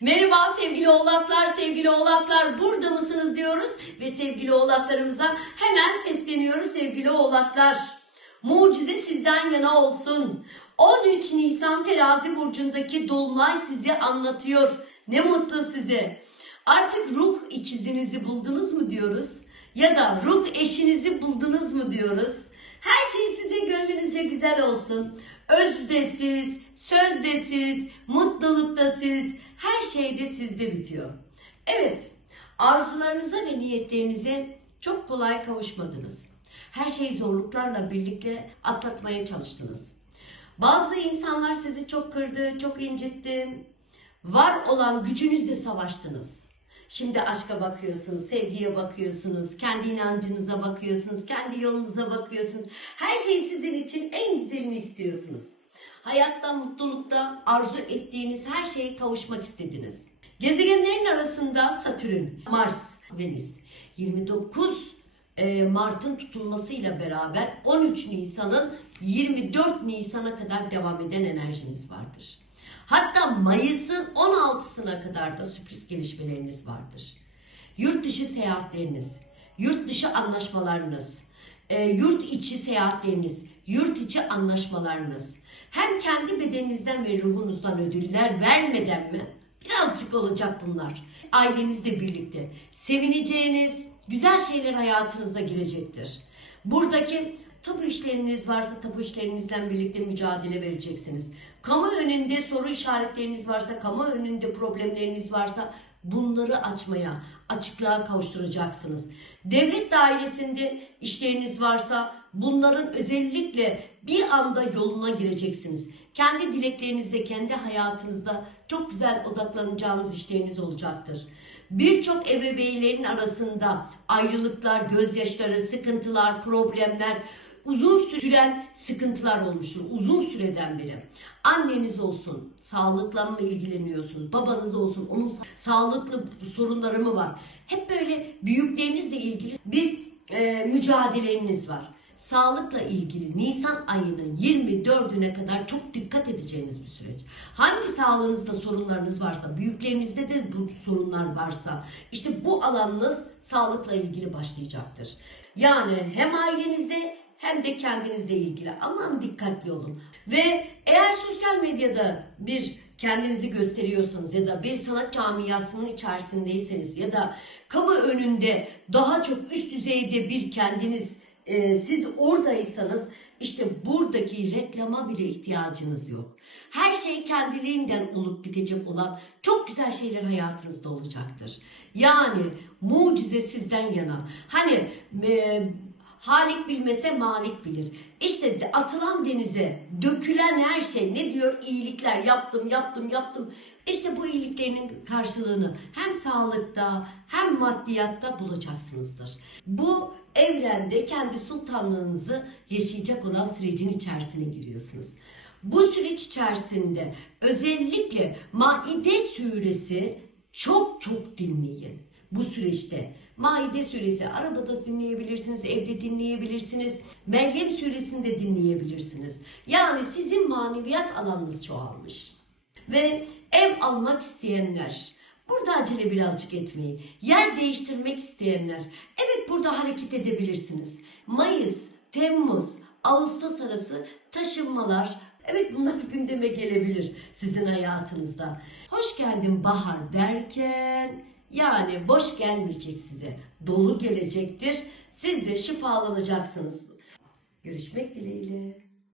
Merhaba sevgili oğlaklar, sevgili oğlaklar burada mısınız diyoruz ve sevgili oğlaklarımıza hemen sesleniyoruz sevgili oğlaklar. Mucize sizden yana olsun. 13 Nisan terazi burcundaki dolunay sizi anlatıyor. Ne mutlu size. Artık ruh ikizinizi buldunuz mu diyoruz? Ya da ruh eşinizi buldunuz mu diyoruz? Her şey size gönlünüzce güzel olsun. Özdesiz, sözdesiz, mutlulukta siz, her şey de sizde bitiyor. Evet, arzularınıza ve niyetlerinize çok kolay kavuşmadınız. Her şeyi zorluklarla birlikte atlatmaya çalıştınız. Bazı insanlar sizi çok kırdı, çok incitti. Var olan gücünüzle savaştınız. Şimdi aşka bakıyorsunuz, sevgiye bakıyorsunuz, kendi inancınıza bakıyorsunuz, kendi yolunuza bakıyorsunuz. Her şeyi sizin için en güzelini istiyorsunuz. Hayatta, mutlulukta arzu ettiğiniz her şeye kavuşmak istediniz. Gezegenlerin arasında Satürn, Mars, Venüs. 29 e, Mart'ın tutulmasıyla beraber 13 Nisan'ın 24 Nisan'a kadar devam eden enerjiniz vardır. Hatta Mayıs'ın 16'sına kadar da sürpriz gelişmeleriniz vardır. Yurt dışı seyahatleriniz, yurt dışı anlaşmalarınız, e, yurt içi seyahatleriniz, yurt içi anlaşmalarınız hem kendi bedeninizden ve ruhunuzdan ödüller vermeden mi? Birazcık olacak bunlar. Ailenizle birlikte sevineceğiniz güzel şeyler hayatınıza girecektir. Buradaki tabu işleriniz varsa tabu işlerinizle birlikte mücadele vereceksiniz. Kamu önünde soru işaretleriniz varsa, kamu önünde problemleriniz varsa bunları açmaya, açıklığa kavuşturacaksınız. Devlet dairesinde işleriniz varsa bunların özellikle bir anda yoluna gireceksiniz. Kendi dileklerinizde, kendi hayatınızda çok güzel odaklanacağınız işleriniz olacaktır. Birçok ebeveynlerin arasında ayrılıklar, gözyaşları, sıkıntılar, problemler, uzun süren sıkıntılar olmuştur. Uzun süreden beri. Anneniz olsun, sağlıkla mı ilgileniyorsunuz? Babanız olsun, onun sağlıklı sorunları mı var? Hep böyle büyüklerinizle ilgili bir e, mücadeleniz var. Sağlıkla ilgili Nisan ayının 24'üne kadar çok dikkat edeceğiniz bir süreç. Hangi sağlığınızda sorunlarınız varsa, büyüklerinizde de bu sorunlar varsa, işte bu alanınız sağlıkla ilgili başlayacaktır. Yani hem ailenizde hem de kendinizle ilgili. Aman dikkatli olun. Ve eğer sosyal medyada bir kendinizi gösteriyorsanız ya da bir sanat camiasının içerisindeyseniz ya da kamu önünde daha çok üst düzeyde bir kendiniz e, siz oradaysanız işte buradaki reklama bile ihtiyacınız yok. Her şey kendiliğinden olup bitecek olan çok güzel şeyler hayatınızda olacaktır. Yani mucize sizden yana. Hani e, Halik bilmese Malik bilir. İşte atılan denize dökülen her şey ne diyor? İyilikler yaptım, yaptım, yaptım. İşte bu iyiliklerinin karşılığını hem sağlıkta hem maddiyatta bulacaksınızdır. Bu evrende kendi sultanlığınızı yaşayacak olan sürecin içerisine giriyorsunuz. Bu süreç içerisinde özellikle Maide suresi çok çok dinleyin bu süreçte. Maide suresi arabada dinleyebilirsiniz, evde dinleyebilirsiniz. Meryem suresini de dinleyebilirsiniz. Yani sizin maneviyat alanınız çoğalmış. Ve ev almak isteyenler, burada acele birazcık etmeyin. Yer değiştirmek isteyenler, evet burada hareket edebilirsiniz. Mayıs, Temmuz, Ağustos arası taşınmalar, evet bunlar gündeme gelebilir sizin hayatınızda. Hoş geldin bahar derken yani boş gelmeyecek size. Dolu gelecektir. Siz de şifalanacaksınız. Görüşmek dileğiyle.